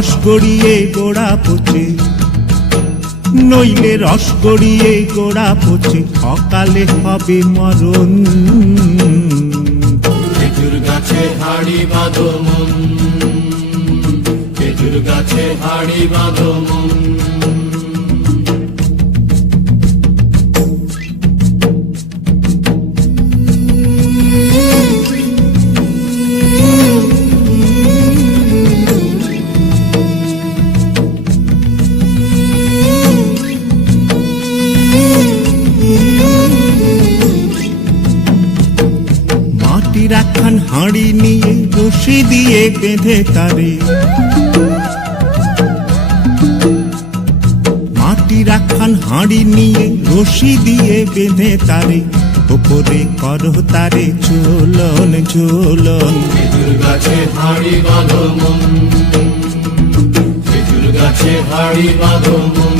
রস গড়িয়ে গোড়া পচে, নইলে রস গড়িয়ে গোড়া পচে, অকালে হবে মরণ। খেজুর গাছে হাড়ি বাঁধো মন, খেজুর গাছে হাড়ি বাঁধো মন। মাটির একখান হাঁড়ি নিয়ে রশি দিয়ে বেঁধে তারে, মাটির একখান হাঁড়ি নিয়ে রশি দিয়ে বেঁধে তারে, ওপরে করো তারে ঝোলন ঝোলন। খেজুর গাছে হাড়ি বাঁধো মন, খেজুর গাছে হাড়ি বাঁধো মন,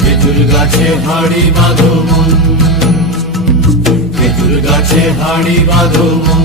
খেজুর গাছে হাড়ি বাঁধো মন, খেজুর গাছে হাড়ি বাঁধো মন।